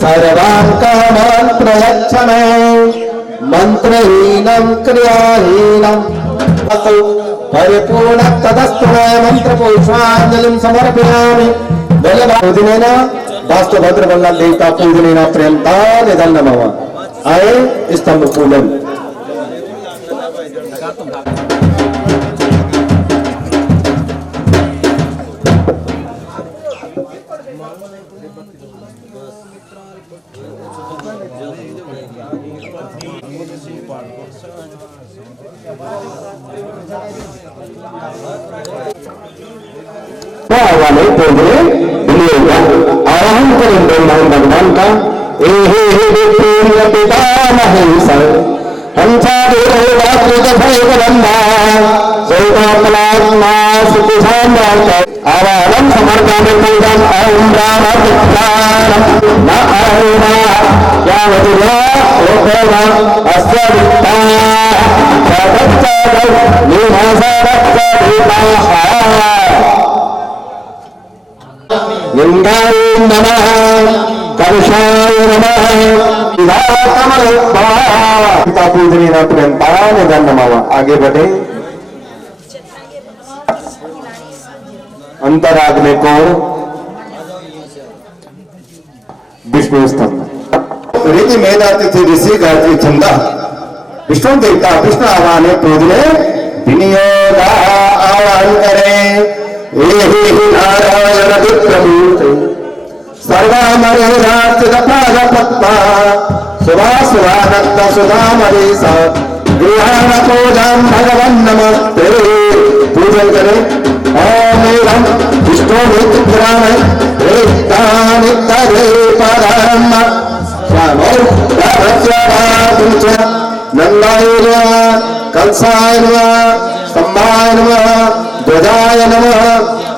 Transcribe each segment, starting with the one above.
सर्वान् कामान् प्रयच्छ मे मंत्रहीनं क्रियाहीनं परिपूर्ण तदस्तु मे मंत्रपुष्पाञ्जलिं समर्पयामि। पूजनेन वास्तुभद्र बल्ला देवता पूजनेन प्रेमता निधनमः। आए स्तंभ पूजन। आवाहन करें भगवान का आवाहन समर्पयामि पूजन ओम लिंगाय नमः कलशाय नमः पिता पूजनीय नमः। आगे बढ़े। अंतराग में कौन विष्णु स्तंभ रीति मेधातिथि ऋषि गायत्री छंदा विष्णु देवता कृष्ण आह्वान पूजने विनियोग आह्वान करें। नारायण विप्रमूर्ति सर्वामरेरार्चितपादपद्मा सुभासुभानन्द सुधामरीश गृहाण पूजां भगवन् नमस्ते। पूजन करें। ओम एवं विष्णु नित्यग्राम रेतानि तरे परम नंदाय नमः कंसाय नमः स्तंभाय नमः ध्वजाय नमः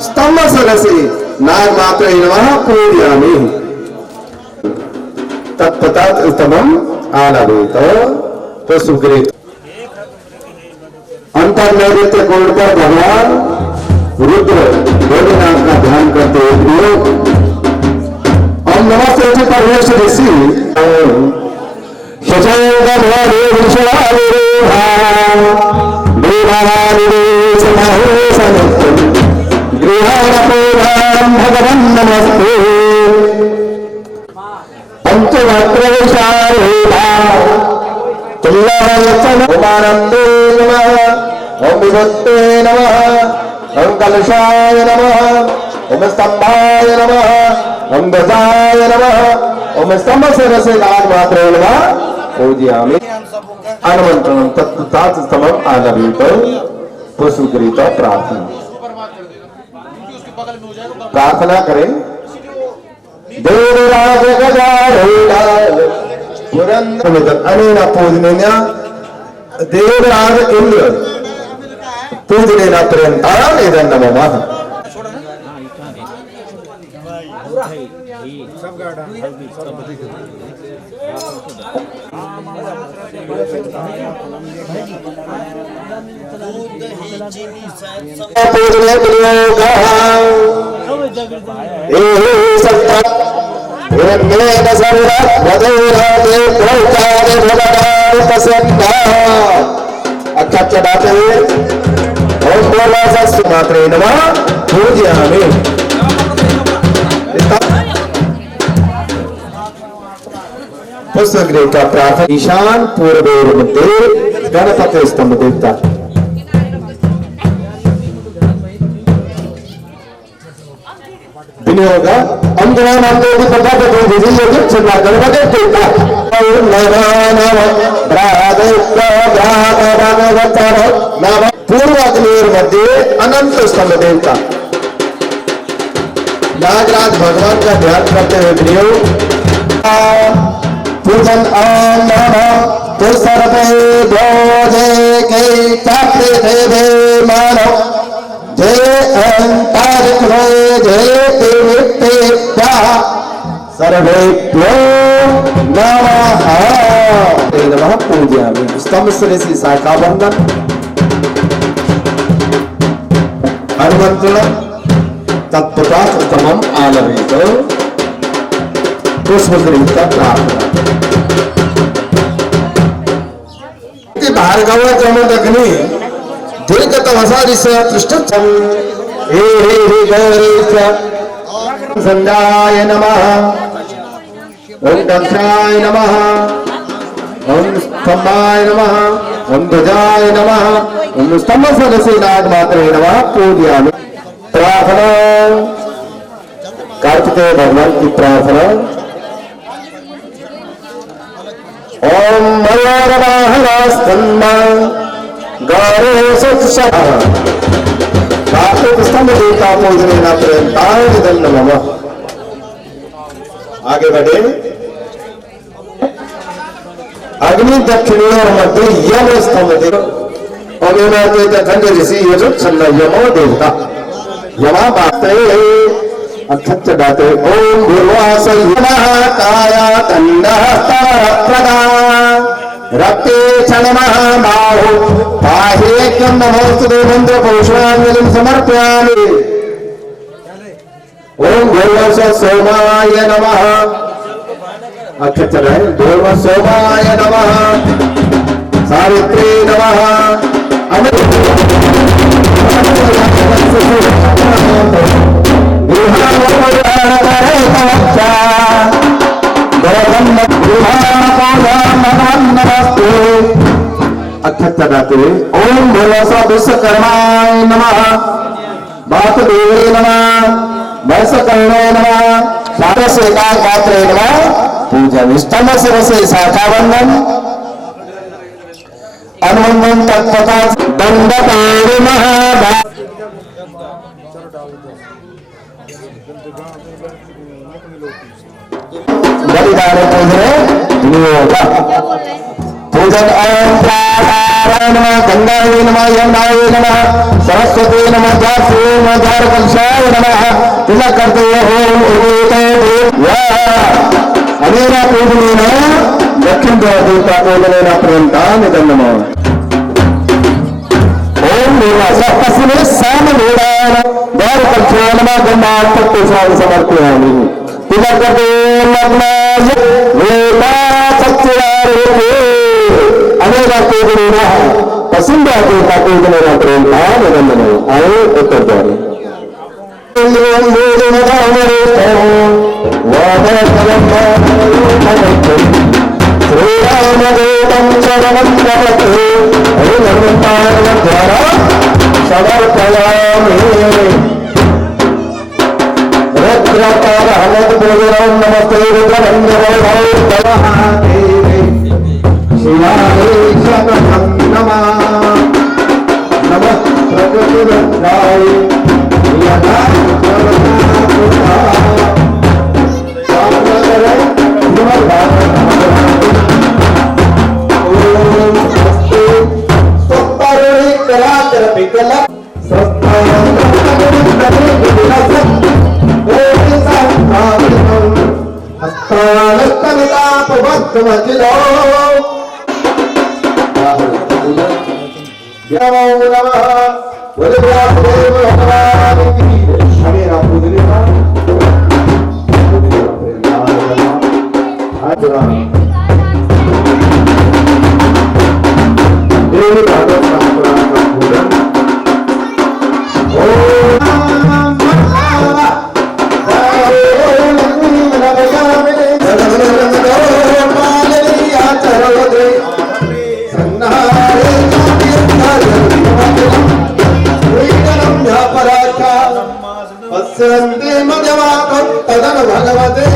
स्तंभ सरसी नागमात्रे नमः पूजयामि। तत्पश्चात् स्तंभम् आलवेत। तो सुग्रीव अंतर्नैवेद्य कोण पर भगवान रुद्र भोलेनाथ का ध्यान करते हुए ओम नमस्ते परमेश ऋषि भगवन् नमस्ते। पंचवक्रेशानंदे नमः ओम विभक्ते नमः ओम कलशाय नमः ओम स्तंभाय नमः ओम ध्वजाय नमः ओम स्तंभ सरसे नागमात्रे नमः पूजयामि। अनुमंत्रणं तत्तत् स्तंभम् आलवेत। तो सुग्रीव प्रार्थना प्रार्थना करें। देवराज गजारूढ पुरंदर अनेन पूजनेन देवराज इंद्र पूजनेन पर्यन्तं निधनमः। पूजने विनियोग अच्छा चढ़ाते हुए ओम बोला मात्रे नमः पूजयामि। पुष्पगृह का प्रार्थना ईशान पूर्वेर मध्ये गणपति स्तंभ देवता विनियोग अंतरानंदो की पता तो विधि योगिक चंदा गणपति देवता पूर्व अग्निर मध्य अनंत स्तंभ देवता नागराज भगवान का ध्यान करते हुए विनियोग पूजन ओम नमः तो सर्वे भोजे के चाप्रे देवे मानो जय अंतरिक्ष जय देवतेभ्यः सर्वेभ्यो नमः। नमः पूजयामि। स्तंभ सरसी शाखा बंधन अनुमंत्रण तत्पश्चात् स्तंभम् आलवेत। पुष्पकृता प्रार्थना भार्गव जमदग्नि दीर्घत वसादिस पृष्ठच्छं हे गौरीश संध्याय नमः ओम दक्षाय नमः ओम स्तंभाय नमः ओम ध्वजाय नमः ओम स्तंभ सदस्य नागमात्रे नमः पूजयामि। प्रार्थना कार्तिकेय भगवान की प्रार्थना। ओम मयूरवाहनस्तन्मा गौरीशः कार्तिक स्तंभ देवता पूजनेन प्रेरणाय नमः। आगे बढ़े। अग्नि दक्षिणी और मध्य यम स्तंभ खंड ऋषि यजुच्छन्न यमो देवता यमा बाते अक्षत दाते ओम भूर्वास नमः काया तन्नः प्रदा रक्ते च नमः बाहु बाह्येक्यं नमोस्तुते मंत्र पुष्पांजलिं समर्पयामि। ओम भूर्वास सोमाय नमः अक्षत भूर्वास सोमाय नमः सावित्री नमः ओम भोलासा विश्वकर्माय नमः वासुदेवे नमः वैश्वकर्णे नमः शारसेकाग्रे नमः पूजन स्तंभ शिरसे शाखावंदन अनुवंदन तत्पथा दंडकारी महाभा बलिदान पूजन ओम नमः गंगाय नमः यमुनाय नमः सरस्वती नमः जासु नमः कलशाय नमः तिलक करते हो अनेरा पूजनेन दक्षिण देवता पूजनेन प्रेरणाय नमः। ओम निर्वासः तस्मै सामवेदाय द्वार कलशाय नमः गंगात्पुषाय समर्पयामि। तिलक करते लग्नाय वेदा सच्चिदारूपे अनेका पूजनेन पसंद देवता पूजनेन प्रेरणाय नमः। आए उत्तर द्वार श्रीरामदेवं शरणं प्रपद्ये द्वारा समर्पयामि। रुद्रकारहलद्भुजं नमस्ते रुद्रवन्दे शिवाय शरणं नमः नमः प्रकृतिवन्द्राय भगवते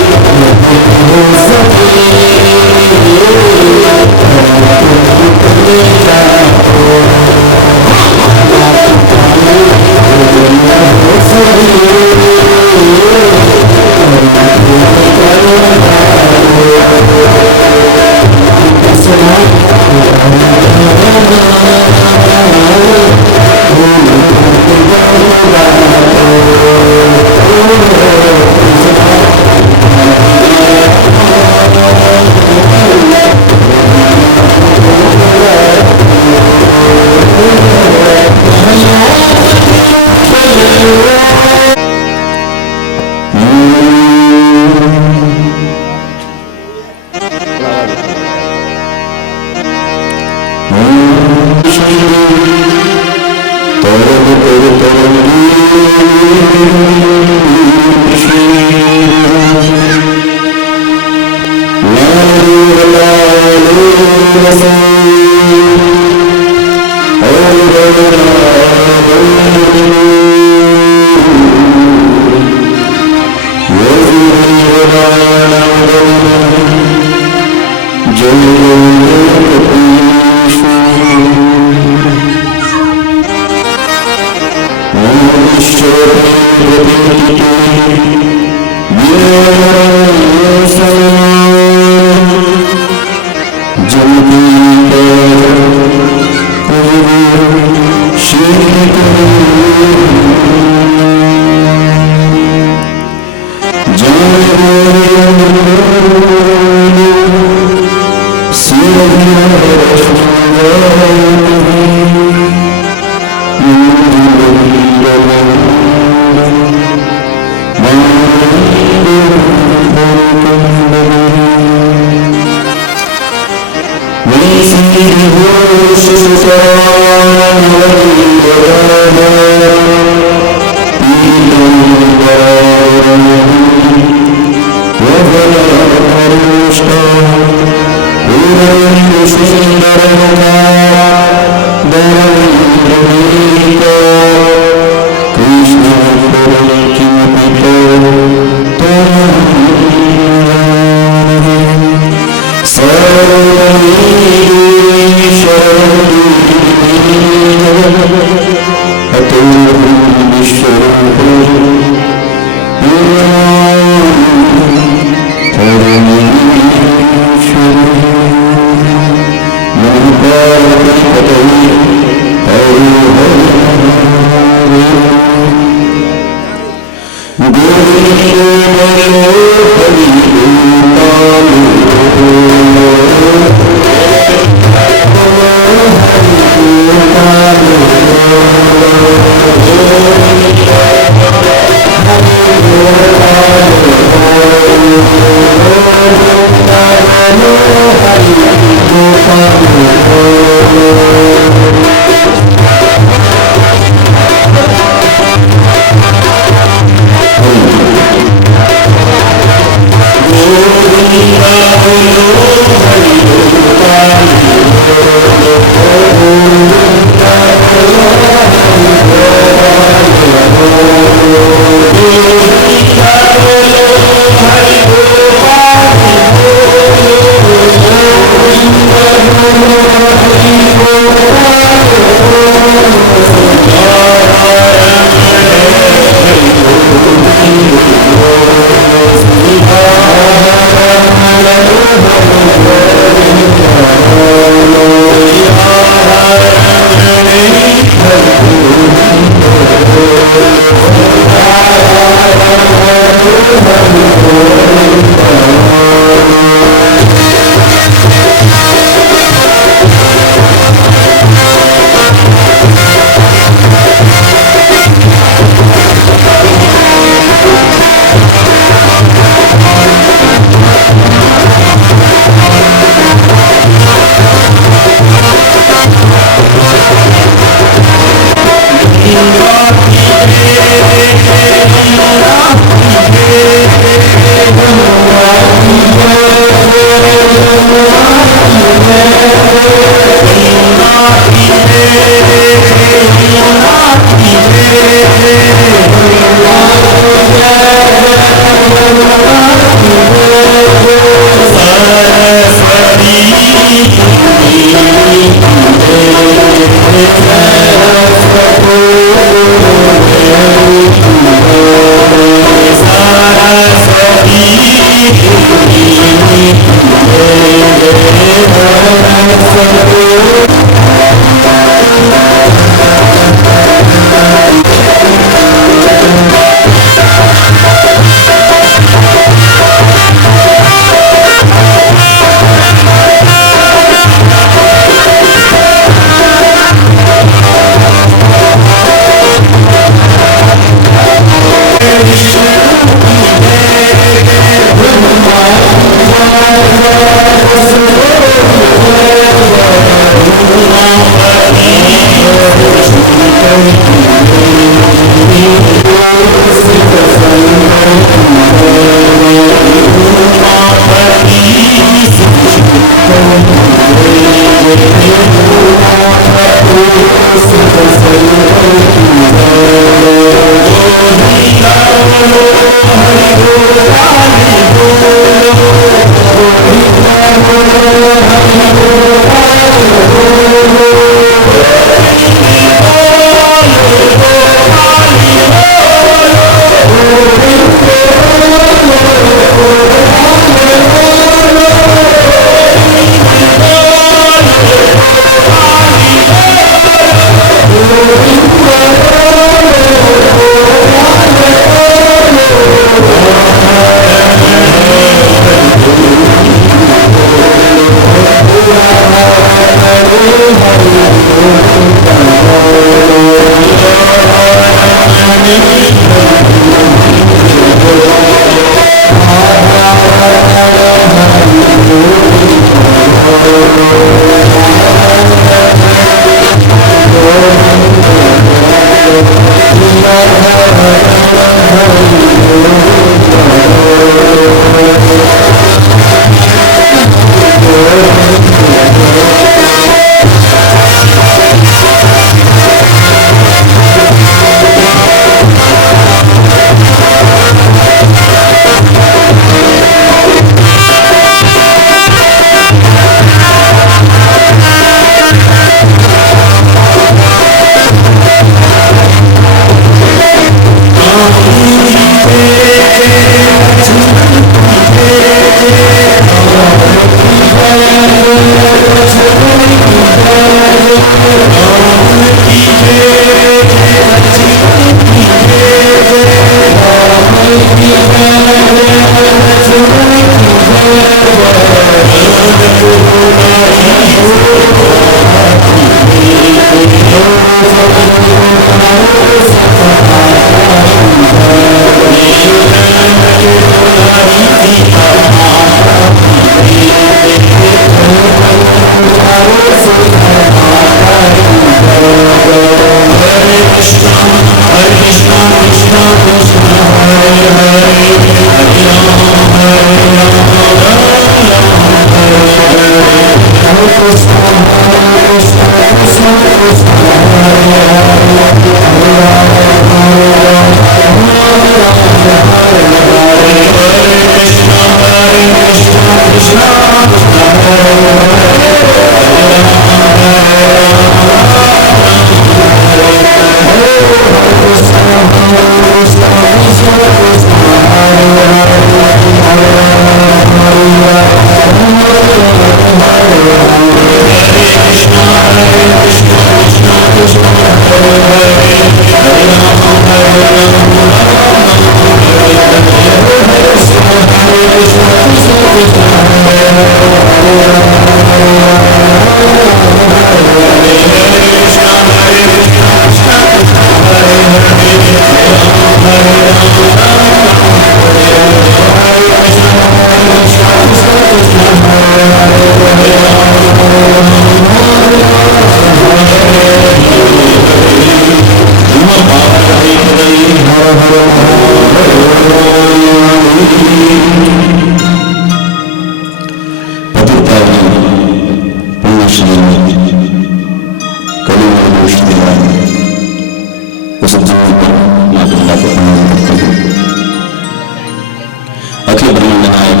अखिल ब्रह्मांड नायक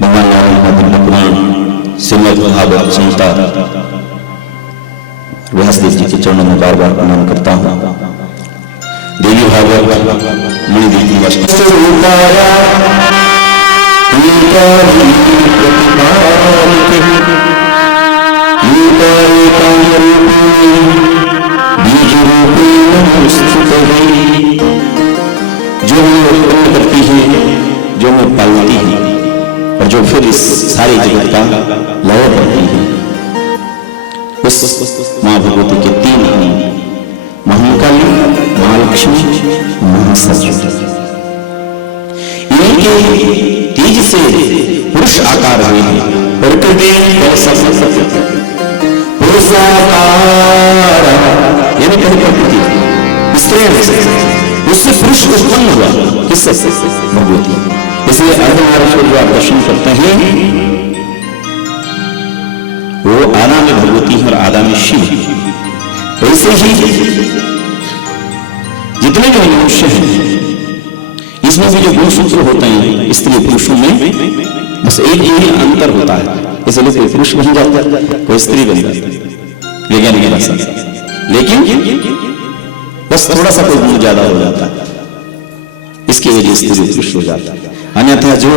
भगवान नारायण पुराण श्रीमद् भागवत संहिता व्यासदेव जी के चरणों में बार बार प्रणाम करता हूँ। देवी भागवत मणिदीप निवास बीज रूपी जो हमें उत्पन्न करती है, जो हमें पालती है और जो फिर इस सारे जगत का लय करती है, उस मां भगवती के तीन नाम महाकाली, महालक्ष्मी, महासरस्वती। इनके तेज से पुरुष आकार हुए हैं। प्रकृति पुरुषाकार यानी प्रकृति उससे पुरुष उत्पन्न हुआ। किससे? भगवती। इसलिए अर्धनारीश्वर जो आप दर्शन करते हैं वो आधा में भगवती है और आधा में शिव। वैसे ही जितने भी मनुष्य हैं इसमें भी जो गुणसूत्र होते हैं स्त्री पुरुषों में बस एक ही अंतर होता है। इसलिए कोई पुरुष बन जाता है, कोई स्त्री बन जाती है, वैज्ञानिक भाषा। लेकिन बस थोड़ा सा कोई गुण ज्यादा हो जाता है, इसकी वजह से स्त्री पुरुष हो जाता है। अन्यथा जो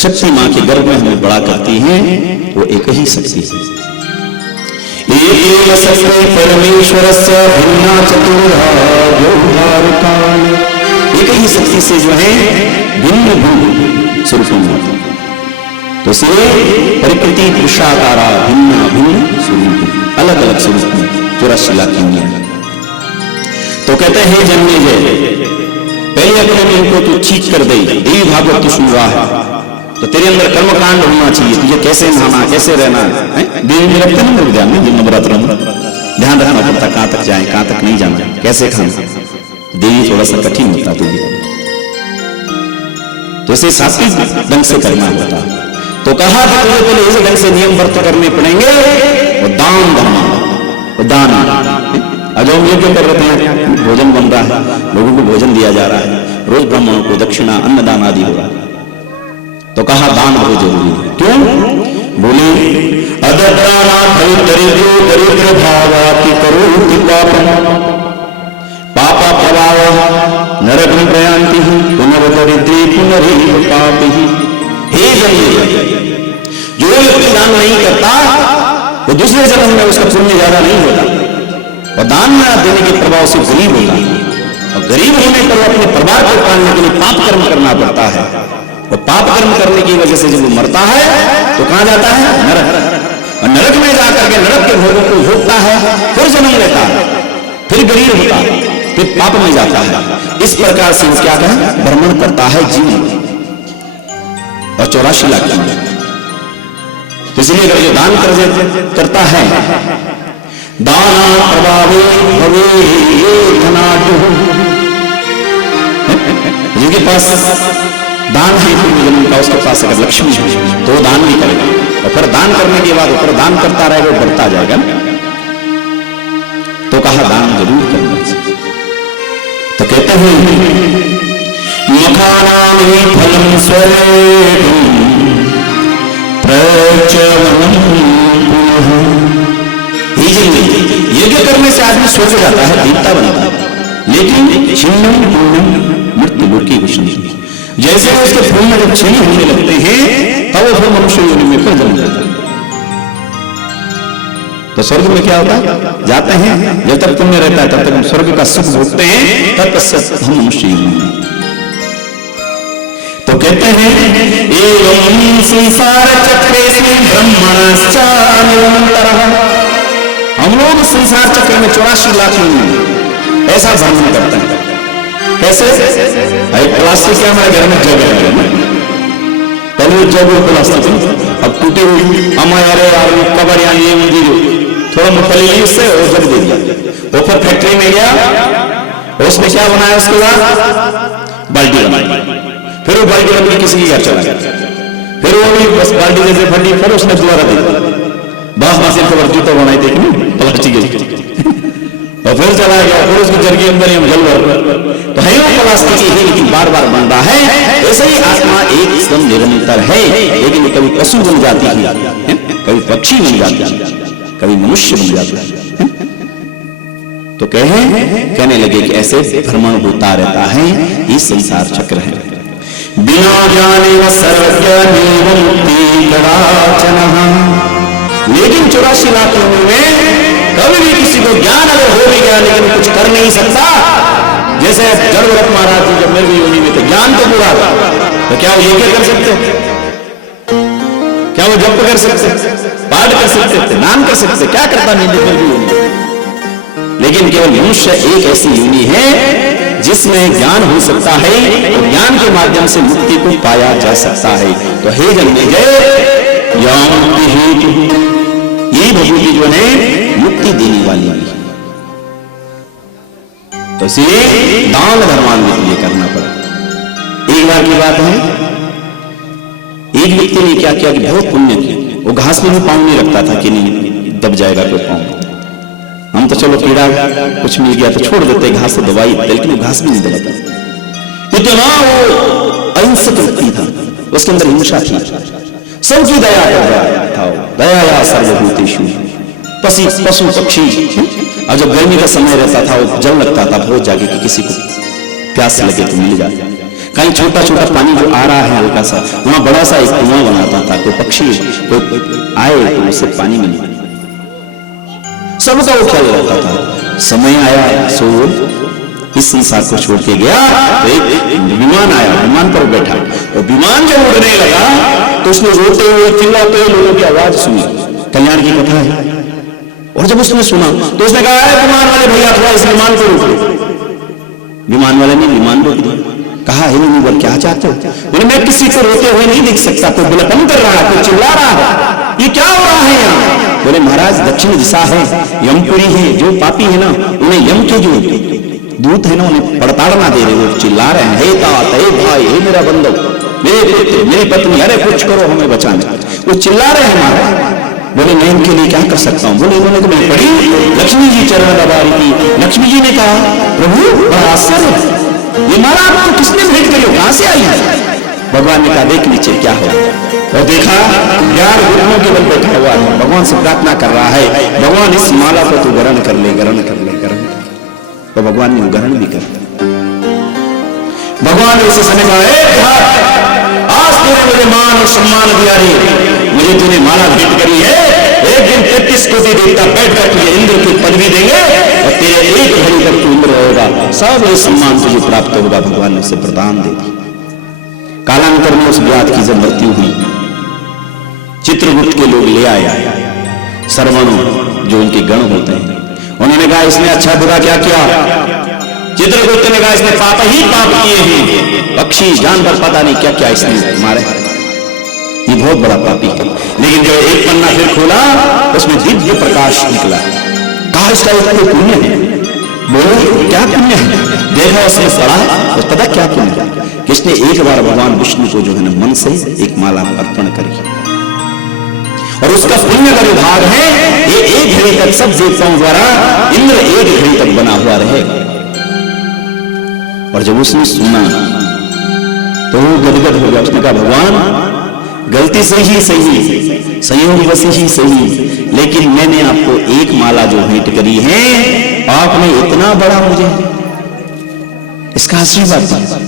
शक्ति मां के गर्भ में हमें बड़ा करती है वो एक ही शक्ति है। एक शक्ति परमेश्वर से भिन्ना चतुर्धा व्यवहारकाल। एक ही शक्ति से जो है भिन्न भिन्न स्वरूपों में होता है। तो इसलिए प्रकृति पुरुषाकारा भिन्न भिन्न स्वरूप, अलग अलग स्वरूप में 84 लाख इंद्रियां। तो कहते हैं जन्मे जय पहले अपने मन को तू ठीक कर दे। देवी भागवत तू सुन रहा है तो तेरे अंदर कर्मकांड होना चाहिए। तुझे कैसे नहाना, कैसे रहना है, देवी में रखते ना ध्यान में, जिन नवरात्रों में ध्यान रखना पड़ता, कहां तक जाए कहां तक नहीं जाना, कैसे खाना। देवी थोड़ा सा कठिन होता देवी, तो इसे सात्विक ढंग से करना होता। तो कहा कि तुझे पहले इस ढंग से नियम व्रत करने पड़ेंगे। वो दान धर्म, वो दान। आज हम यज्ञ कर रहे हैं, भोजन बन रहा है, लोगों को भोजन दिया जा रहा है, रोज ब्राह्मणों को दक्षिणा अन्नदान आदि हो रहा है। तो कहा दान बहुत जरूरी है। क्यों? बोले अददाना दरिद्र भावाति करोति पापम पापा प्रभाव नरकं प्रयान्ति पुनर्दरिद्रे पुनरेव पापी। हे जन्मे, जो व्यक्ति दान नहीं करता वो दूसरे जन्म में उसका पुण्य ज्यादा नहीं होता और दान न देने के प्रभाव से गरीब होता है। और गरीब होने पर वो अपने परिवार को पालने के लिए पाप कर्म करना पड़ता है। और पाप कर्म करने की वजह से जब वो मरता है तो कहां जाता है? नरक। और नरक में जाकर के नरक के भोगों को भोगता है, फिर जन्म लेता है, फिर गरीब होता है, फिर पाप में जाता है। इस प्रकार से वो क्या है? भ्रमण करता है जीवन। और 84 लाख इसलिए अगर जो दान करता है, दाना प्रभावे भवे धनाढ्यो, जिसके पास दान है जन्म का, उसके पास अगर लक्ष्मी है तो वो दान भी करेगा। और फिर दान करने के बाद ऊपर दान करता रहेगा, वो बढ़ता जाएगा। तो कहा दान जरूर करना चाहिए। तो कहते हैं मखानानि फलं स्वर्गं प्रचवनं पुनः। यज्ञ करने से आदमी स्वर्ग जाता है, देवता बनता है, लेकिन छिन्नं पूर्णं मृत्यु लोकी विष्णु। जैसे उसके पुण्य जब क्षीण होने लगते हैं तब वो फिर मनुष्य योनि में फिर जन्म लेता है। तो स्वर्ग में क्या होता है? जाते हैं, जब तक पुण्य रहता है तब तक हम स्वर्ग का सुख भोगते हैं, तब तक हम मनुष्य योनि में। तो कहते हैं एवं संसार चक्रेस्मिन् ब्रह्मणश्चानिरन्तरः। हम लोग संसार चक्र में 84 लाख में ऐसा भ्रमण करते हैं। कैसे? प्लास्टिक क्या हमारे घर में जग है, पहले जग और प्लास्टिक, अब टूटी हुई हमारे कबर या ये थोड़ा मुखली उससे जग दे दिया। वो फिर फैक्ट्री में गया, उसने क्या बनाया? उसके बाद बाल्टी बनाई, फिर वो बाल्टी बन के किसी के घर चला गया, फिर वो भी बस बाल्टी जैसे फटी, फिर उसने दोबारा देखा, बास मासिर खबर जूता बनाई देखनी प्लास्टिक और फिर चला गया, फिर उसके जर के अंदर हम जल भर, तो है वो प्लास्टिक ही लेकिन बार बार बन रहा है। ऐसे ही आत्मा एक एकदम निरंतर है, लेकिन कभी पशु बन जाती है, कभी पक्षी बन जाती है, कभी मनुष्य बन जाता है। तो कहने लगे कि ऐसे भ्रमण होता रहता है, ये संसार चक्र है। बिना ज्ञाने व सर्वज्ञाने व मुक्ति कदाचन, लेकिन 84 लाख लोगों में कभी भी किसी को ज्ञान अगर हो भी गया लेकिन कुछ कर नहीं सकता, जैसे जड़भरत महाराज जी जब मेरी योनि में थे, ज्ञान तो पूरा था, तो क्या वो यज्ञ कर सकते, क्या वो जप कर सकते, पाठ कर सकते, नाम कर सकते, क्या करता नहीं मेरी योनि। लेकिन केवल मनुष्य एक ऐसी योनि है जिसमें ज्ञान हो सकता है और ज्ञान के माध्यम से मुक्ति को पाया जा सकता है। तो हे जन्मेजय, यही भगवती जो है मुक्ति देने वाली है। तो इसलिए दान धर्मान्वित ये करना पड़ा। एक बार की बात है, एक व्यक्ति ने क्या किया कि बहुत पुण्य किया, वो घास में भी पांव नहीं रखता था कि नहीं दब जाएगा कोई पांव, हम तो चलो कीड़ा कुछ मिल गया तो छोड़ देते, घास से दवाई, लेकिन वो घास भी नहीं दबाता। इतना वो अहिंसक व्यक्ति था, उसके अंदर हिंसा थी, सबकी दया कर रहा था, दया सर्वभूतेषु, पशु पक्षी। और जब गर्मी का समय रहता था, वो जल लगता था बहुत जाके कि किसी को प्यास लगे तो मिल जाए, कहीं छोटा छोटा पानी जो आ रहा है हल्का सा, वहां बड़ा सा एक कुआं बनाता था, कोई पक्षी कोई आए तो उससे पानी मिल जाए, सबका वो ख्याल रहता था। समय आया सो इस संसार को छोड़ के गया, तो एक विमान आया, विमान पर बैठा, और विमान जब उड़ने लगा तो उसने रोते हुए चिल्लाते हुए लोगों की आवाज सुनी, कल्याण की कथा है। और जब उसने सुना तो उसने कहा, अरे विमान वाले भैया थोड़ा इस विमान को रोको। विमान वाले ने विमान रोक दिया, कहा हे मुनिवर क्या चाहते हो? बोले मैं किसी को रोते हुए नहीं देख सकता, कोई विलपन कर रहा है, कोई चिल्ला रहा है, ये क्या हो रहा है यहाँ? बोले महाराज दक्षिण दिशा है, यमपुरी है, जो पापी है ना उन्हें यम के जो दूत है ना उन्हें पड़ताड़ना दे रहे, वो चिल्ला रहे हैं, हे तात, हे भाई, हे मेरा बंधु, मेरे पुत्र, मेरी पत्नी, अरे कुछ करो हमें बचाने, वो चिल्ला रहे हैं महाराज। बोले मैं इनके लिए क्या कर सकता हूँ? बोले इन्होंने तो मैं पढ़ी लक्ष्मी जी चरण दबा रही थी, लक्ष्मी जी ने कहा प्रभु बड़ा आश्चर्य है, ये माला आपको किसने भेंट करी, कहां से आई है? भगवान ने कहा देख नीचे क्या हो, और देखा यार घुटनों के बल बैठा हुआ है, भगवान से प्रार्थना कर रहा है, भगवान इस माला को तू ग्रहण कर ले, ग्रहण कर ले, ग्रहण कर। तो भगवान ने ग्रहण भी कर, भगवान ने उसे समय कहा आज तूने मुझे मान और सम्मान दिया रे, मुझे तूने माला भेंट करी है, एक दिन 33 कोटि देवता बैठकर तुझे इंद्र की पदवी देंगे और तेरे एक घड़ी तक तू इंद्र रहेगा, सब ये सम्मान तुझे प्राप्त होगा। भगवान ने उसे प्रदान दे दी। कालांतर में उस व्याध की जब मृत्यु हुई, चित्रगुप्त के लोग ले आए श्रवण जो उनके गण होते हैं, उन्होंने कहा इसने अच्छा बुरा क्या किया? चित्रगुप्त ने कहा इसने पाप ही पाप किए हैं, पक्षी जानवर पता नहीं क्या क्या इसने मारे, ये बहुत बड़ा पापी है। लेकिन जब एक पन्ना फिर खोला उसमें दिव्य प्रकाश निकला, कहा इसका इतना पुण्य है, बोलो क्या पुण्य है? देखा उसने पढ़ा तो पता क्या पुण्य है, किसने एक बार भगवान विष्णु को जो है ना मन से एक माला अर्पण करी, और उसका पुण्य का विभाग है ये एक घड़ी तक सब देवताओं द्वारा इंद्र एक घड़ी तक बना हुआ रहेगा। और जब उसने सुना तो वो गदगद हो गया, उसने कहा भगवान गलती से ही सही, संयोग वश ही सही, लेकिन मैंने आपको एक माला जो भेंट करी है, आपने इतना बड़ा मुझे इसका आशीर्वाद दिया।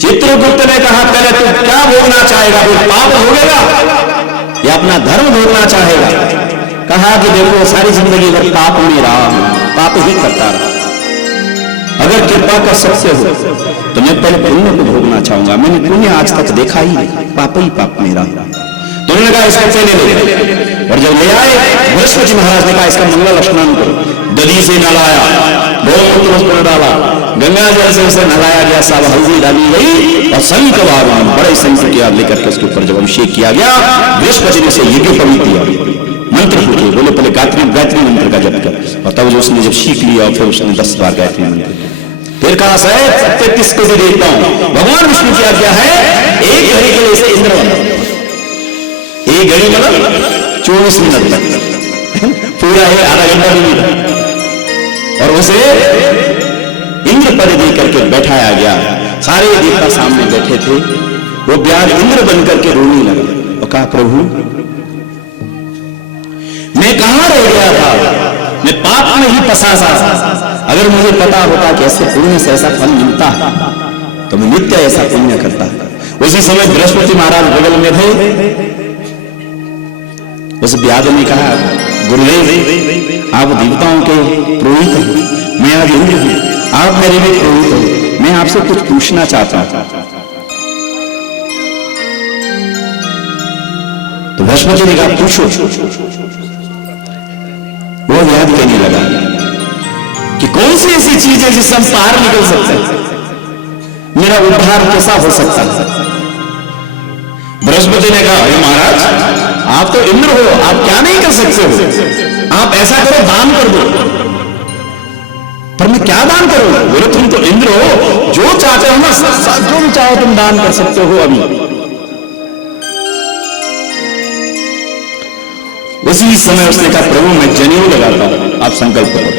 चित्रगुप्त ने कहा पहले तू क्या भोगना चाहेगा, वो पाप भोगेगा या अपना धर्म भोगना चाहेगा? कहा कि देखो सारी जिंदगी भर पाप में रहा हूं, पाप ही करता रहा, अगर कृपा कर सकते हो तो मैं पहले पुण्य को भोगना चाहूंगा, मैंने पुण्य आज तक देखा ही नहीं, पाप ही पाप मेरा। तो उन्होंने कहा इसको पहले ले गए, और जब ले आए बृहस्पति महाराज ने कहा इसका मंगल स्नान करो, दधी से नहलाया, गौमूत्र में डाला, गंगा जल से उसे नहलाया गया, सब हल्दी डाली गई और शंख वाहन बड़े शंख की याद लेकर के उसके ऊपर जब अभिषेक किया गया, बृहस्पति ने से यज्ञ पवित्र दिया, मंत्र फूटे, बोले पहले गायत्री मंत्र का जप कर, और तब उसने जब सीख लिया और फिर उसने 10 बार गायत्री मंत्र, फिर कहा शायद 33 को भी देखता हूं। भगवान विष्णु की आज्ञा है एक घड़ी के लिए इसे इंद्र बना, एक घड़ी मतलब 24 मिनट तक, पूरा है आधा घंटा भी नहीं था। और उसे इंद्र पद दे करके बैठाया गया। सारे देवता सामने बैठे थे। वो ब्याज इंद्र बनकर के रोने लगा और कहा प्रभु मैं कहां रह गया था, मैं पाप में ही फंसा था। अगर मुझे पता होता कि ऐसे पुण्य से ऐसा फल मिलता है तो मैं नित्य ऐसा पुण्य करता। उसी समय बृहस्पति महाराज बगल में थे। उस ब्याज ने कहा गुरुदेव आप देवताओं के पुरोहित हैं, मैं आज इंद्र हूं, आप मेरे भी पुरोहित हैं, मैं आपसे कुछ पूछना चाहता हूं। तो बृहस्पति ने कहा पूछो। वो याद कहने लगा कि कौन सी ऐसी चीज है जिससे हम पार निकल सकते हैं, मेरा उद्धार कैसा हो सकता है। बृहस्पति ने कहा अरे महाराज आप तो इंद्र हो, आप क्या नहीं कर सकते हो, आप ऐसा करो दान कर दो। पर मैं क्या दान करूं? बोले तुम तो इंद्र हो, जो चाहते हो ना जो भी चाहो तुम दान कर सकते हो। अभी उसी समय उसने कहा प्रभु मैं जनेऊ लगाता हूं, आप संकल्प करो।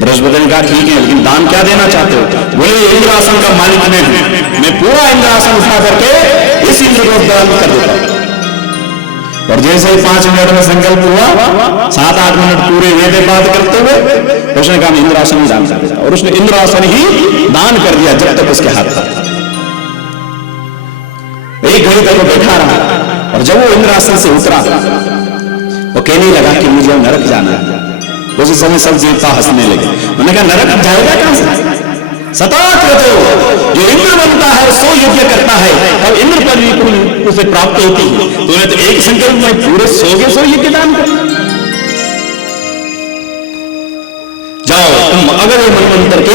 बृहस्पति ने कहा ठीक है, लेकिन दान क्या देना चाहते हो? बोले इंद्रासन का मालिक मैं पूरा इंद्रासन उठा करके इस इंद्र को दान कर देता हूं। और जैसे ही 5 मिनट में संकल्प हुआ, 7-8 मिनट पूरे वेदे बात करते हुए उसने कहा इंद्रासन ही दान कर देता। और उसने इंद्रासन ही दान कर दिया जब तक उसके हाथ था। एक घड़ी तक वो बैठा रहा और जब वो इंद्रासन से उतरा वो कहने लगा कि मुझे नरक जाना है। उसी समय सब देवता हंसने लगे। उन्होंने कहा नरक जाएगा कहां से? सतत जो इंद्र बनता है सो यज्ञ करता है और इंद्र पर भी उसे प्राप्त होती है। तो उन्हें तो एक संकल्प में पूरे 100 यज्ञ दान कर जाओ तुम, अगर ये मनमंत्र के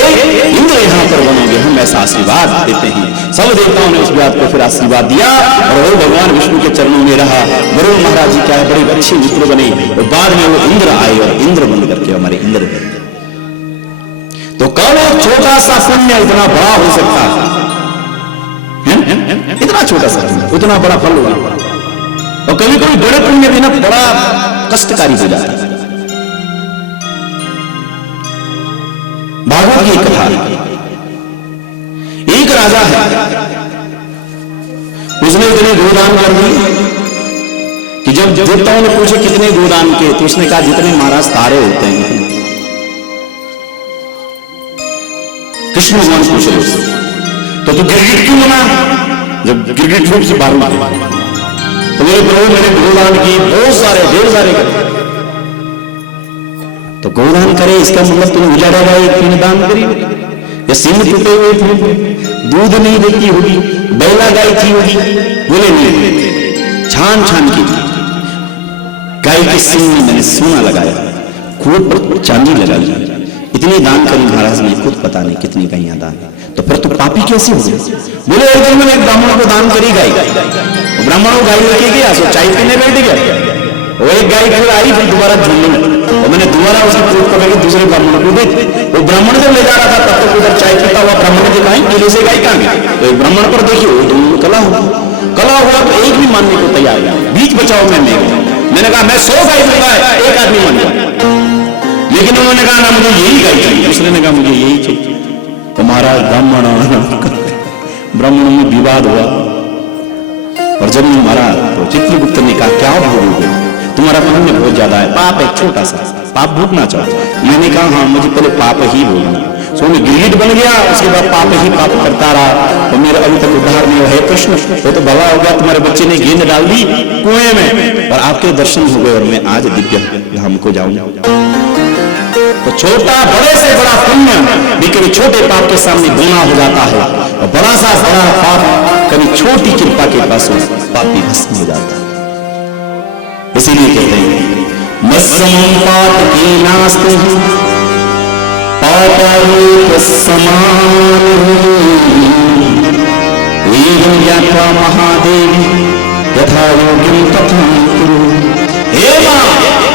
इंद्र यहां पर बनोगे हम ऐसा आशीर्वाद देते हैं। सब देवताओं ने उस बात को फिर आशीर्वाद दिया और वो भगवान विष्णु के चरणों में रहा। वरुण महाराज जी क्या है बड़े अच्छे मित्र बने और बाद में वो इंद्र आए और इंद्र बन करके हमारे इंद्र बने। तो कब एक छोटा सा पुण्य इतना बड़ा हो सकता है, इतना छोटा सा उतना बड़ा फल हुआ। और कभी कभी बड़े पुण्य भी ना बड़ा कष्टकारी हो जाता है। भागवत की कथा, एक राजा है उसने इतने गोदान कर दिए कि जब देवताओं ने पूछे कितने गोदान के, तो उसने कहा जितने महाराज तारे होते हैं इतने। कृष्ण भगवान पूछ रहे उससे तो तू गिरगिट क्यों बना? जब गिरगिट रूप से बाहर निकला तो मेरे प्रभु मैंने गोदान की बहुत सारे ढेर सारे करे। तो गोदान करे इसका मतलब तुम्हें उजाड़ा गाय तुमने दान करी या सिंह टूटे हुए थे, दूध नहीं देती होगी, बैला गाय थी होगी। बोले नहीं, छान छान की गाय के सिंह में मैंने सोना लगाया, खूब पर चांदी लगा ली, इतनी दान करी महाराज ने खुद पता नहीं कितनी गायें दान। तो फिर तू पापी कैसे हो गए? बोले एक दिन मैंने एक ब्राह्मण को दान करी गाय, ब्राह्मण को गाय लेके गया, सो चाय पीने बैठ गया। वो एक गाय फिर आई, फिर दोबारा झूलने और मैंने दोबारा उसकी पूछ पकड़ के दूसरे ब्राह्मण को दी। वो ब्राह्मण जब ले जा रहा था तब तक उधर चाय पीता हुआ ब्राह्मण ने कहा किले से गाय कहां गई? तो एक ब्राह्मण पर देखिए वो दोनों कला हुआ तो एक भी मानने को तैयार नहीं। बीच बचाओ में मैंने कहा मैं 100 गाय दूंगा, एक आदमी मान गया। लेकिन उन्होंने कहा ना मुझे यही गाय चाहिए, दूसरे ने कहा मुझे यही चाहिए। तो महाराज ब्राह्मणों में विवाद हुआ और जब मैं मारा तो चित्रगुप्त ने कहा क्या भोगोगे, तुम्हारा पुण्य बहुत ज्यादा है, पाप एक छोटा सा, पाप भोगना चाहो। मैंने कहा हाँ मुझे पहले पाप ही भोगना। सो मैं गिरगिट बन गया, उसके बाद पाप ही पाप करता रहा और मेरा अभी तक उद्धार नहीं हुआ है। कृष्ण वो तो भला हो गया, तुम्हारे बच्चे ने गेंद डाल दी कुएं में और आपके दर्शन हो गए और मैं आज दिव्य धाम को जाऊंगा। तो छोटा बड़े से बड़ा पुण्य भी कभी छोटे पाप के सामने गुना हो जाता है और बड़ा सा बड़ा पाप कभी छोटी कृपा के पास पापी भस्म हो जाता है। इसीलिए कहते हैं मस्समं पाप के नास्ति पापारूप समान एवं ज्ञात्वा महादेवी यथा योग्यं तथा कुरु। हे मां,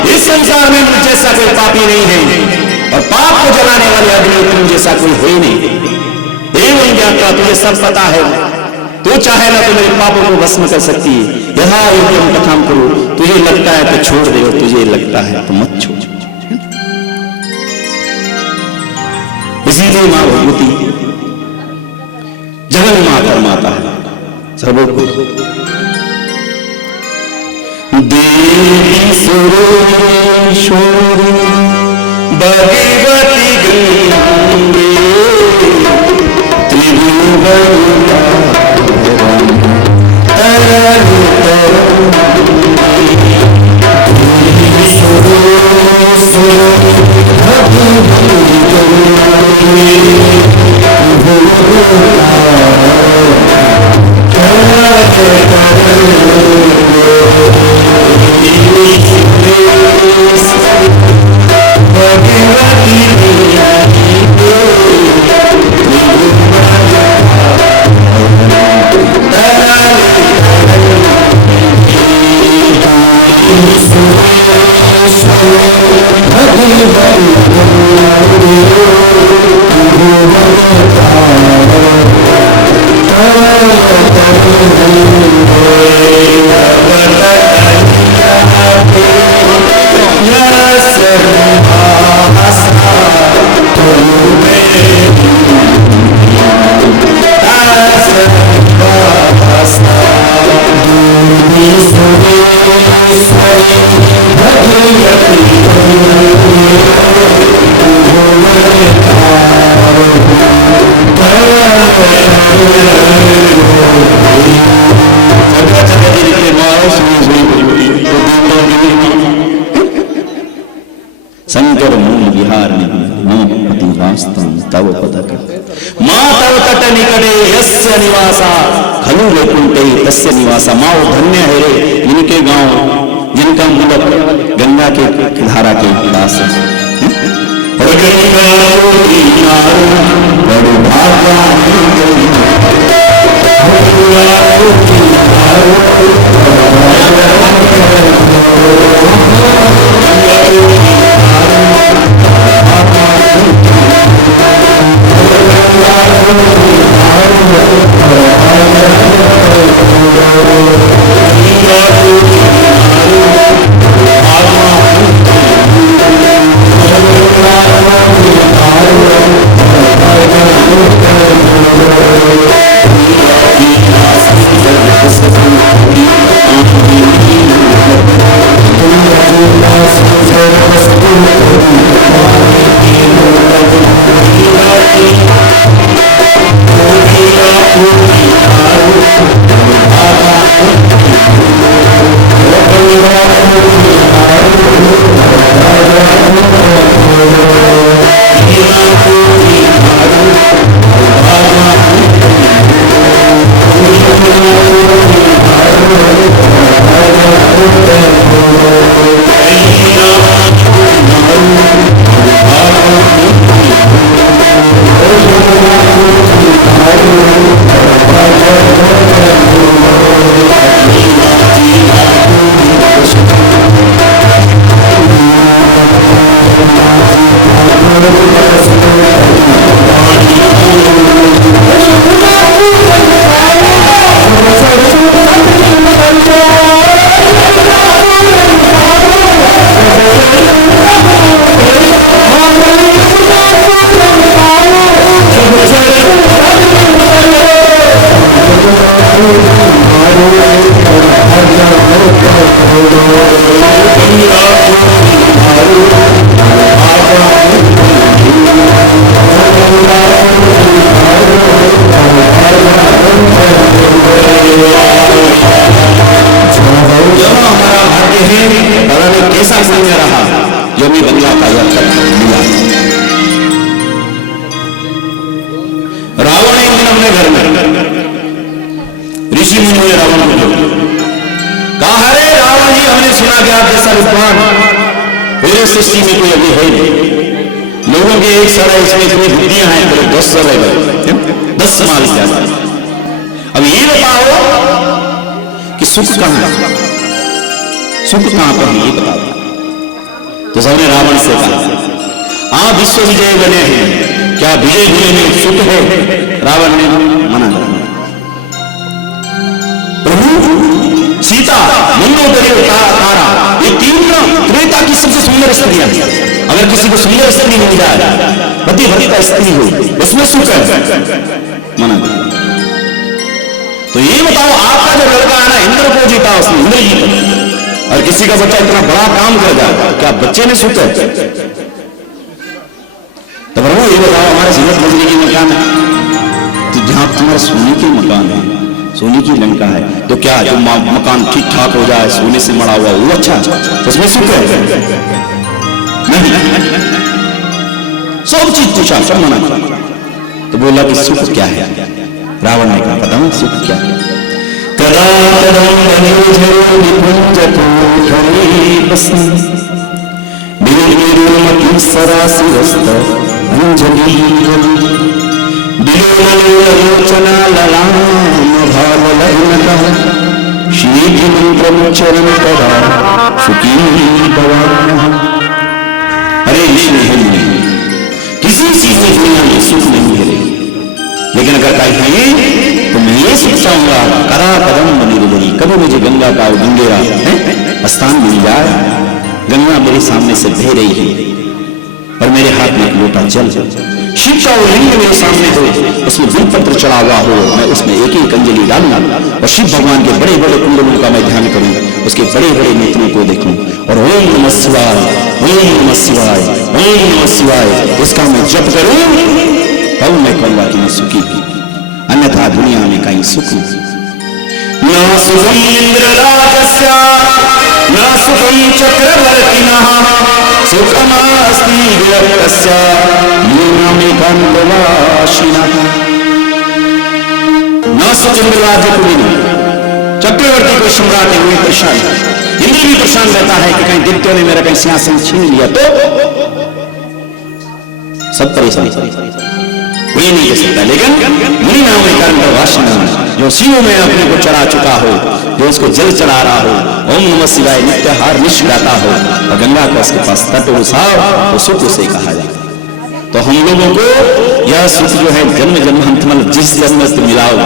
इस संसार में मुझ जैसा कोई पापी नहीं है और पाप को जलाने वाले अग्नि तुम जैसा कोई है ही नहीं। एवं ज्ञाता, तुझे सब पता है, तू चाहे ना तो मेरे पापों को भस्म कर सकती है। यहा योग्यम कथाम करो, तुझे लगता है तो छोड़ दे, और तुझे लगता है तो मत छोड़। इसीलिए मां भगवती जगन माता माता है सर्वोपरि। देवी सुरेश्वरी भगवती गंगे त्रिभुवना शंकर मूल विहार तव पदक मां तव तट निकटे यस्य निवासा खलु वैकुंठे तस्य निवासा। मां धन्य है रे इनके गांव जिनका मूल गंगा के धारा के दास है। सृष्टि में कोई अभी है नहीं। लोगों के एक सर है, इसमें इतनी बुद्धियां हैं, तो 10 सर है, 10 माल ज्यादा। अब ये बताओ कि सुख कहां है, सुख कहां पर है, ये बताओ। तो सबने रावण से कहा आप विश्व विजय बने हैं, क्या विजय हुए में सुख है? रावण ने मना कर प्रभु सीता मंदोदरी तारा ये तीन त्रेता की सबसे सुंदर स्त्रियां, अगर किसी को सुंदर स्त्री मिल जाए पतिव्रता स्त्री हो उसमें सुख है, मना कर। तो ये बताओ आपका जो लड़का है ना इंद्र को जीता उसने, इंद्र जीता, और किसी का बच्चा इतना बड़ा काम कर जाए क्या बच्चे ने सुख है? तो प्रभु ये बताओ हमारे जीवित बजने की मकान है तो जहां तुम्हारे सोने के मकान है, सोने की लंका है, तो क्या जो मकान ठीक ठाक हो जाए सोने से मड़ा हुआ वो अच्छा उसमें सुख है? नहीं, सब चीज पूछा, सब मना किया। तो बोला कि सुख क्या है? रावण ने कहा पता नहीं सुख क्या है। अरे किसी चीज से दुनिया में सुख नहीं है, लेकिन अगर कहीं तो मैं ये सुख चाहूंगा करा कदम बनी रही, कभी मुझे गंगा का गंगेरा स्थान मिल जाए, गंगा मेरे सामने से बह रही है और मेरे हाथ में एक लोटा जल, शिव का लिंग मेरे सामने हो, उसमें बिलपत्र चढ़ा हुआ हो, मैं उसमें एक एक अंजलि डालूं और शिव भगवान के बड़े बड़े कुंडलों का मैं ध्यान करूं, उसके बड़े बड़े नेत्रों को देखूं और ओम नमः शिवाय, ओम नमः शिवाय, ओम नमः शिवाय उसका मैं जप करूं, तब मैं कहूंगा कि मैं सुखी हूं, अन्यथा दुनिया में कहीं सुख नहीं। ना सुखम इंद्रराजस्य ना सुखम चक्रवर्तिनः सुखमास्ति विरक्तस्य न्यूनमेकान्तवासिनः। ना सुख इंद्रराज्य को नहीं, चक्रवर्ती को सम्राट है वही परेशान, इंद्र भी परेशान रहता है कि कहीं दैत्यों ने मेरा कहीं सिंहासन छीन लिया तो सब परेशान, कोई नहीं कह सकता। लेकिन मुनि नाम एकांतवासिनः, जो शिव में अपने को चढ़ा चुका हो, जो उसको जल चढ़ा रहा हो, ओम नमः शिवाय नित्याहार निष्ठ गाता हो और गंगा का उसके पास तट हो साव, तो सुख उसे कहा जाता है। तो हम लोगों को यह सुख जो है जन्म जन्म मतलब जिस जन्म से मिला हो,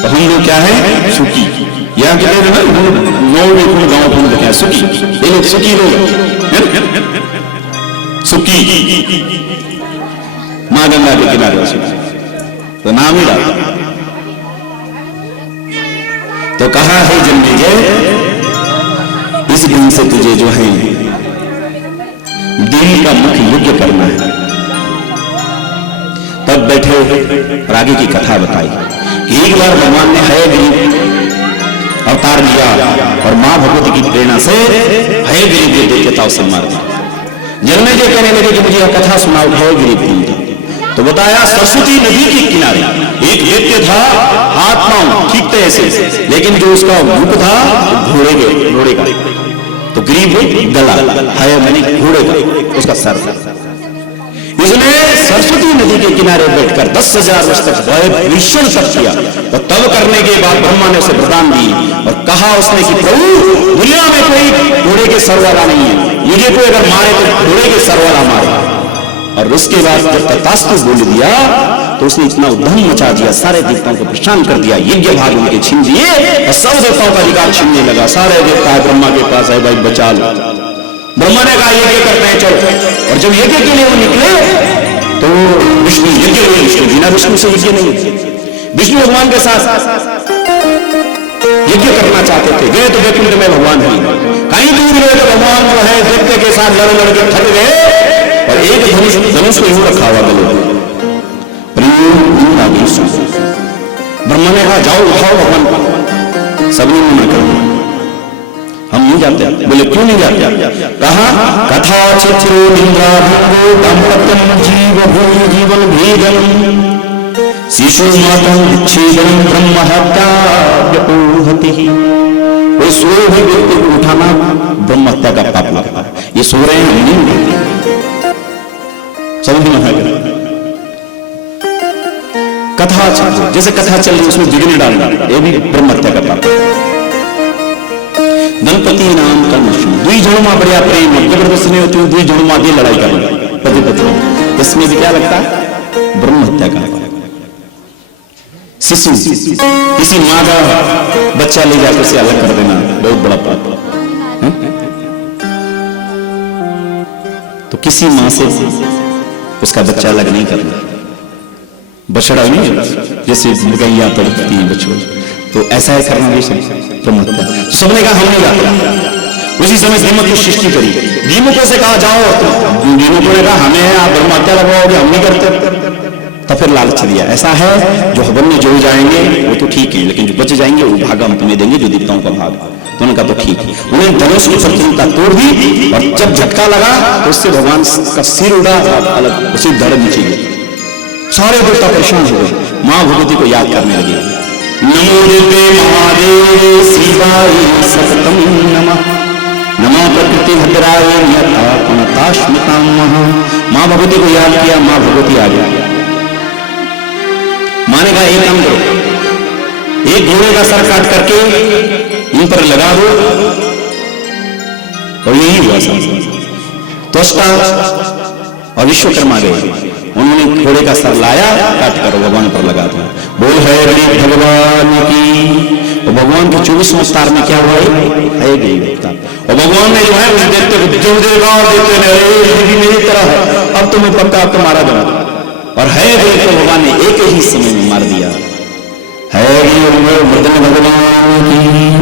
तो हम लोग क्या है सुखी, यहाँ कहते हैं ना गाँव पूर्ण क्या है सुखी, ये लोग सुखी लोग सुखी, मां गंगा के किनारे तो नाम ही डाला। तो कहा है जन्मेजय इस दिन से तुझे जो है दिन का मुख्य यज्ञ करना है। तब बैठे और आगे की कथा बताई कि एक बार भगवान ने हयग्रीव अवतार लिया और मां भगवती की प्रेरणा से हयग्रीव के देवताओं से मार दिया। जन्मेजय कहने लगे कि मुझे यह कथा सुनाओ हयग्रीव कौन था। तो बताया सरस्वती नदी के किनारे एक दैत्य था, हाथ पांव ठीक थे ऐसे, लेकिन जो उसका मुख था घोड़े का, तो ग्रीव गला है मैंने घोड़े का उसका सर था। इसने सरस्वती नदी के किनारे बैठकर 10,000 वर्ष तक भीषण तप किया और तब करने के बाद ब्रह्मा ने उसे वरदान दी और कहा उसने कि प्रभु दुनिया में कोई घोड़े के सर वाला नहीं है, मुझे कोई अगर मारे तो घोड़े के सर वाला मारे। और उसके बाद जब तथास्तु बोल दिया तो उसने इतना उद्यम मचा दिया, सारे देवताओं को परेशान कर दिया, यज्ञ भाग उनके छीन दिए और सब देवताओं का अधिकार छीनने लगा। सारे देवता ब्रह्मा के पास है भाई बचा लो। ब्रह्मा ने कहा यज्ञ करते हैं चलो, और जब यज्ञ के लिए वो निकले तो विष्णु यज्ञ हुए, विष्णु बिना विष्णु से यज्ञ नहीं। विष्णु भगवान के साथ यज्ञ करना चाहते थे, गए तो वैकुंठ में भगवान है, कहीं दूर गए तो भगवान जो है दैत्य के साथ लड़ लड़ के थक गए और एक धनुष को यूं रखा हुआ गले। ब्रह्मा ने कहा जाओ उठाओ भगवान, सबने मना कर दिया, हम नहीं जाते। बोले क्यों नहीं जाते? कहा कथा चित्रो निंद्राभंगो दाम्पत्यम जीवन भेदम शिशु मातम विच्छेदम ब्रह्म हत्या व्यपोहति। कोई सोए हुए व्यक्ति को उठाना ब्रह्म हत्या का पाप लगता है। ये सो रहे हैं नहीं, समझ में है कथा जैसे कथा चल रही उसमें विघ्न डालना ये भी ब्रह्म हत्या का पाप। गणपति नाम कर्मशु दुई जणों में बढ़िया प्रेम जबरदस्ती नहीं होती, दुई जणों में लड़ाई कर पति पत्नी। इसमें भी क्या लगता है? ब्रह्म हत्या का शिशु किसी माँ का बच्चा ले जाकर उसे अलग कर देना बहुत बड़ा पाप है। तो किसी माँ से उसका बच्चा अलग नहीं करना, बछड़ा नहीं जैसे गैया तड़पती है बछड़े, तो ऐसा है करना भी ब्रह्म हत्या। तो सबने कहा हम नहीं जाते। उसी समय श्रीमत की सृष्टि करी, दीमकों से कहा जाओ, दीमकों ने कहा हमें आप ब्रह्म हत्या लगवाओगे, हम नहीं करते। तो फिर लालच दिया, ऐसा है जो हवन में जो जाएंगे वो तो ठीक है, लेकिन जो बच जाएंगे वो भाग हम तुम्हें देंगे, जो देवताओं का भाग। तो उन्होंने कहा तो ठीक है। उन्हें धनुष की प्रतियोगिता तोड़ दी और जब झटका लगा तो उससे भगवान का सिर उड़ा अलग, उसी धड़ नीचे गया। सारे देवता परेशान हो गए, मां भगवती को याद करने लगे। नमो देवे महादेव शिवाय सततम नमः, नमो प्रकृति भद्राय नियतात्मताश्मितां महा। मां भगवती को याद किया, मां भगवती आ गया। मां ने कहा एक काम करो, एक घोड़े का सर काट करके इन पर लगा दो, और यही हुआ सब। त्वष्टा और विश्वकर्मा गए, उन्होंने घोड़े का सर लाया, काट कर भगवान पर लगा दिया। बोल है भगवान की। और भगवान के 24 अवतार में क्या हुआ है गई अवतार। और भगवान ने जो है उस देवते को जो देगा देते मेरी तरह है, अब तुम्हें पक्का अब तुम्हारा बना। और है तो भगवान ने एक ही समय में मार दिया। है भगवान की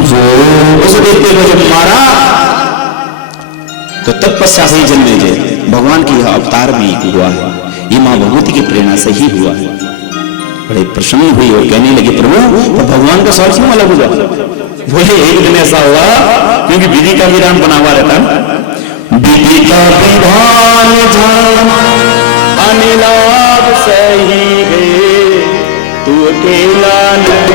जो उस देवते को जब मारा तो तत्पश्चात ही जन्मे जे भगवान की यह अवतार भी हुआ है। ये मां भगवती की प्रेरणा से ही हुआ है। बड़े प्रसन्न हुई और कहने लगे प्रभु तो भगवान का स्वार्थ क्यों अलग हुआ? बोले एक दिन ऐसा हुआ क्योंकि विधि का विधान बना हुआ रहता, विधि का विधान अनिलाभ सही है, तू अकेला नहीं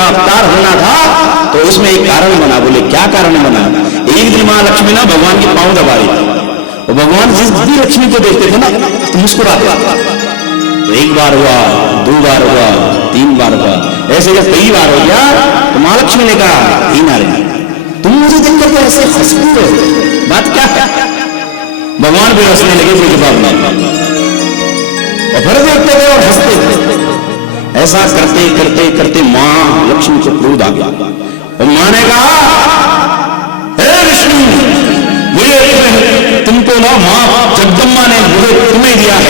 अवतार होना था। तो उसमें एक कारण बना, बोले क्या कारण बना? एक दिन मां लक्ष्मी ना भगवान के पांव दबा रही थी, और भगवान जिस भी लक्ष्मी को देखते थे ना तो मुस्कुराते। तो एक बार हुआ, 2 बार हुआ, 3 बार हुआ, ऐसे जब कई बार हो गया तो मां लक्ष्मी ने कहा ही नारे तुम मुझे देखकर के ऐसे हंसते हो, बात क्या है? भगवान भी हंसने लगे, कोई जवाब नहीं, और फिर देखते गए और हंसते थे। ऐसा करते करते करते मां लक्ष्मी को क्रोध आ गया, और मां ने कहा हे विष्णु, मुझे तुमको ना मां जगदम्बा ने मुझे तुम्हें दिया है,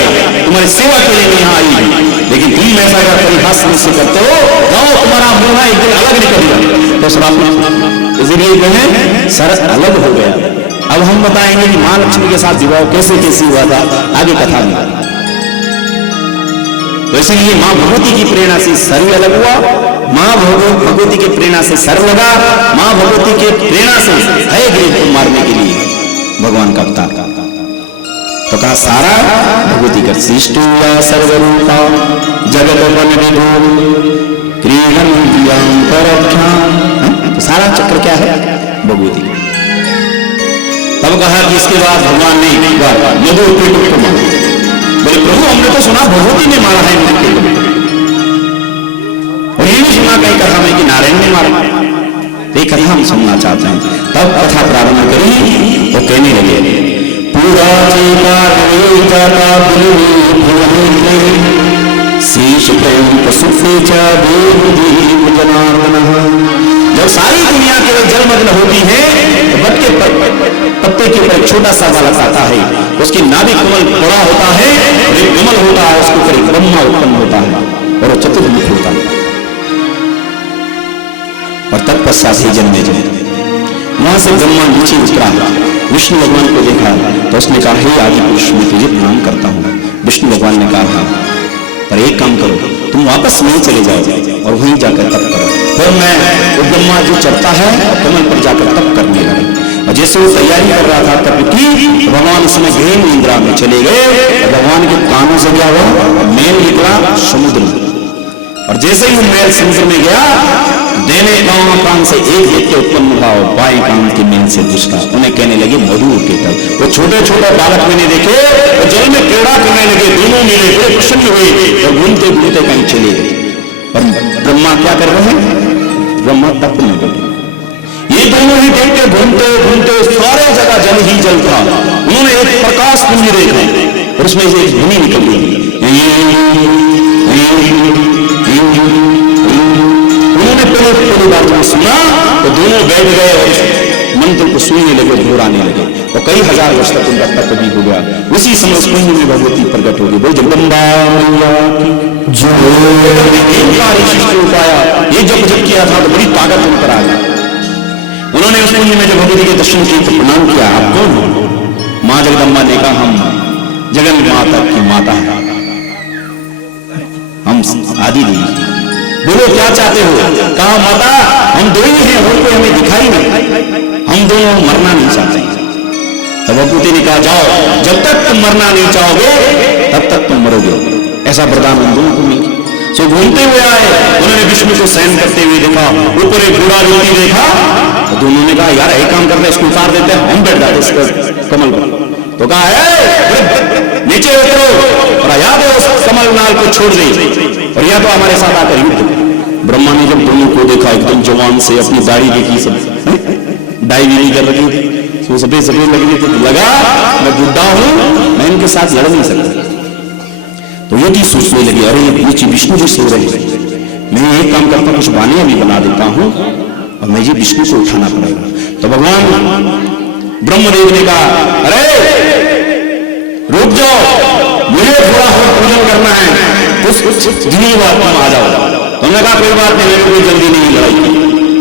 नाराज मुझसे करते हो, जाओ तुम्हारा मुंह है एक दिन अलग निकलेगा। तो श्राप इसलिए जो है सर अलग हो गया। अब हम बताएंगे कि मां लक्ष्मी के साथ विवाह कैसे कैसे हुआ था, आगे कथा में। तो इसलिए मां भगवती की प्रेरणा से सर भी अलग हुआ, मां भगवती की प्रेरणा से सर लगा, मां भगवती के प्रेरणा से हयग्रीव को मारने के लिए भगवान का अवतार। तो कहा सारा भगवती का सृष्टि सर्वरूपा जगत बन विभू क्रीडन तो सारा चक्र क्या है? भगवती। तब कहा कि इसके बाद भगवान ने मधु को मारा। बोले प्रभु हमने तो सुना भगवती ने मारा है, और ये भी सुना कहीं कथा में कि नारायण ने मारा। ये कथा हम सुनना चाहते हैं। तब कथा प्रारंभ करी, वो कहने लगे पूरा शीश जब सारी दुनिया केवल जलमग्न होती है तो वट के पत्ते के ऊपर एक छोटा सा बालक आता है, उसकी नाभि कमल बड़ा होता है और एक कमल होता है, उसके ऊपर एक ब्रह्मा उत्पन्न होता है और वो चतुर्मुख होता है। और तत्पश्चात ही जन्मे जब वहां से ब्रह्मा नीचे उतरा, विष्णु भगवान को देखा तो उसने कहा हे आदि पुरुष मैं तुझे प्रणाम करता हूँ। विष्णु भगवान ने कहा पर एक काम करो, तुम वापस नहीं चले जाओ और वहीं जाकर तप करो। फिर मैं वो ब्रह्मा जो चढ़ता है कमल पर जाकर तप करने लगा, और जैसे वो तैयारी कर रहा था तप की, भगवान उसमें गहन निद्रा में चले गए। भगवान के कानों से क्या हुआ? मेल निकला समुद्र में, और जैसे ही वो मेल समुद्र में गया, देने कान से एक व्यक्ति उत्पन्न हुआ, बाएं कान की मेल से दूसरा। उन्हें कहने लगे मधु केटल। वो छोटे छोटे बालक मैंने देखे, वो जल में क्रीड़ा करने लगे, दोनों मिले, बड़े प्रसन्न हुए और घूमते घूमते कहीं चले गए। और ब्रह्मा क्या कर रहे हैं? ब्रह्मा तप में बैठे। ये दोनों ही देखते घूमते घूमते सारे जगह जल ही जल था। उन्होंने एक प्रकाश पुंज देखा और उसमें से एक ध्वनि निकल गई। उन्होंने पहली बार जब सुना तो दोनों बैठ गए और मंत्र को सुनने लगे, दोहराने लगे, और कई हजार वर्ष तक उनका तप भी हो गया। उसी समय उस कुंज में भगवती प्रकट हो गई। बोल जगदम्बा मैया की पाया। ये जब किया था तो बड़ी ताकत उन पर आ गई। उन्होंने उस कुंज में जब भगवती के दर्शन किए तो प्रणाम किया, आप कौन हो? मां जगदम्बा ने कहा हम जगन माता की माता है, हम आदि देवी। बोलो क्या चाहते हो? कहा माता हम दो ही हैं और कोई हमें दिखाई नहीं, हम दोनों मरना नहीं चाहते। तब भगवती ने कहा जाओ, जब तक तुम मरना नहीं चाहोगे तब तक तुम मरोगे। ऐसा वरदान हम दोनों को मिल गया। सो घूमते हुए आए, उन्होंने विष्णु को सहन करते हुए देखा, ऊपर एक बूढ़ा व्यक्ति देखा, तो दोनों ने कहा यार एक काम करते इसको उतार देते हैं, हम बैठ जाते इस कमल पर। तो कहा नीचे उतरो और याद है उस कमल नाल को छोड़ दे और या तो हमारे साथ आकर युद्ध। ब्रह्मा ने जब दोनों को देखा, एकदम जवान से, अपनी दाढ़ी देखी, सब डाई भी नहीं कर रखी थी, तो सफेद सफेद लगी थी, लगा मैं बुढ़ा हूं, मैं इनके साथ लड़ नहीं सकता। तो ये भी सोचने लगे अरे ये नीचे विष्णु जी सो रहे हैं, मैं एक काम करता हूं कुछ बानियां भी बना देता हूं और मुझे विष्णु को उठाना पड़ेगा। तो भगवान ब्रह्मदेव ने कहा अरे रुक जाओ, मुझे थोड़ा और पूजन करना है, कुछ जिन्हीं बात में आ जाओ। तो उन्होंने कहा कोई बात नहीं, मेरे कोई जल्दी नहीं लड़ाई,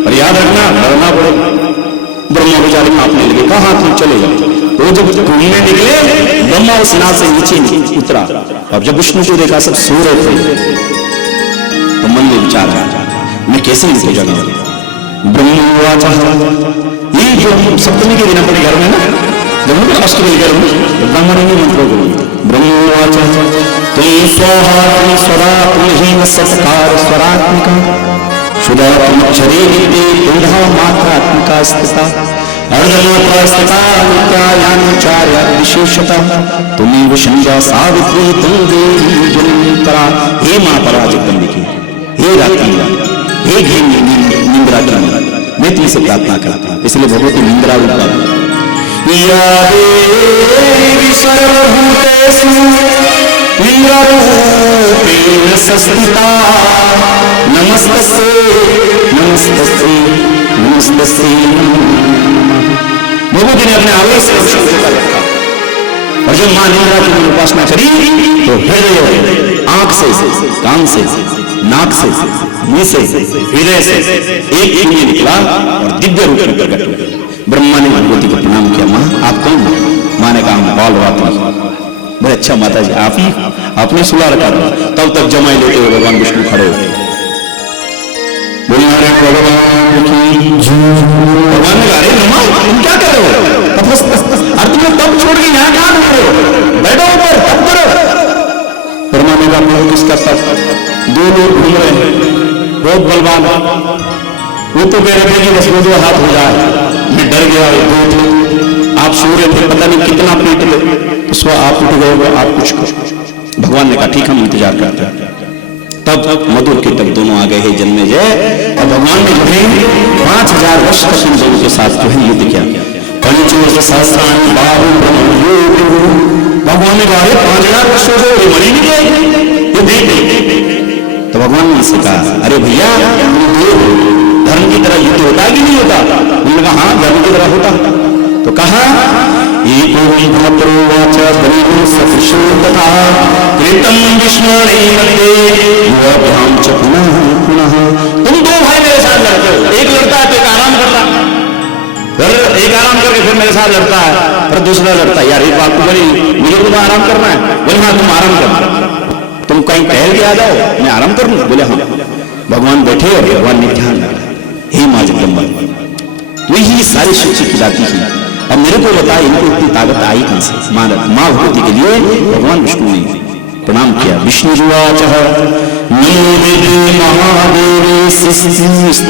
और याद रखना लड़ना पड़ेगा। ब्रह्मा बेचारे कांपने लगे, कहा तुम चले जाओ। तो जब घूमने निकले, ब्रह्मा उस नाव से नीचे उतरा। अब जब विष्णु को देखा सब सो रहे थे, तो मन में विचार आया मैं कैसे इनको जगाऊं। ब्रह्म ये जो सप्तमी के दिन अपने घर में ना जब अष्टमी घर में ब्राह्मणों ने मंत्रों को ब्रह्मवाच तुम स्वाहा तुम स्वरा तुम ही सत्कार स्वरात्मिका सुधा तुम अक्षरे विद्ये तुधा मात्रात्मिका स्थिता अर्धमात्रा स्थिता नित्यायानुचार्य विशेषता तुम्हें विषंजा सावित्री तुम देवी जन्मतरा। हे मां परा जगदम्बे की, हे रात्रि, हे घे निंद्रा की, मैं तुमसे प्रार्थना करता हूं। इसलिए भगवती निंद्रा रूपा या देवी सर्वभूतेषु निन्द्रारूपेण संस्थिता नमस्तस्यै नमस्तस्यै नमस्तस्यै। भगवती ने अपने आवेश से विष्णु को रखा, और जब मां निंद्रा की उपासना करी तो हृदय, आंख से, कान से नाक से, मुंह से, हृदय से एक शून्य निकला और दिव्य रूप में प्रकट हुआ। ब्रह्मा ने भगवती को प्रणाम किया, माँ आप कौन हो? माँ ने कहा हम बाल रात्रि। बड़े अच्छा माता जी आप ही आपने सुला रखा था। तब तक जमाई लेते हुए भगवान विष्णु खड़े हो गए। भगवान ने कहा अरे ब्रह्मा तुम क्या कर रहे हो? अर्थ में तब छोड़ के यहाँ कहां घूम रहे हो? बैठो ऊपर तब करो। ब्रह्मा ने कहा मैं किसका तब? दो लोग घूम रहे हैं बहुत बलवान, वो तो कह रहे थे कि बस वो दो हाथ हो जाए। मैं डर गया, दो थे आप सो रहे थे, पता नहीं कितना पीट ले, उसको आप उठ गए आप कुछ करो। भगवान ने कहा ठीक हम इंतजार करते हैं। तब मधुर के तक दोनों आ गए हैं जन्मे जय, और भगवान ने जो है 5000 वर्ष तक इन दोनों के साथ जो है युद्ध किया। पंचोश सहस्राणि बाहुः भगवान ने कहा 5000 वर्षों से ये मरी नहीं जाएगी, ये देख। तो भगवान ने उनसे कहा अरे भैया धर्म की तरह युद्ध होता है कि नहीं होता? उन्होंने कहा हाँ धर्म की तरह होता। तो कहा एको भद्रोवाच बलिः सफिशो तथा कृतं विष्णुर्मध्ये युवाभ्यां च पुनः पुनः। तुम दो भाई मेरे साथ लड़ते हो, एक लड़ता है तो एक आराम करता है, फिर एक आराम करके फिर मेरे साथ लड़ता है, फिर दूसरा लड़ता है। यार एक बात तो बड़ी, मुझे तो आराम करना है। बोले हाँ तुम आराम करना, तुम कहीं टहल के आ जाओ मैं आराम कर लूं। बोले हाँ। भगवान बैठे और भगवान ने ध्यान लगा हे माँ जगदम्बा तू ही सारी सृष्टि खिलाती थी, अब मेरे को बता इनको इतनी ताकत आई कहां से? माँ भगवती के लिए भगवान विष्णु ने प्रणाम किया। विष्णु जुवाच नमो देवी महादेवी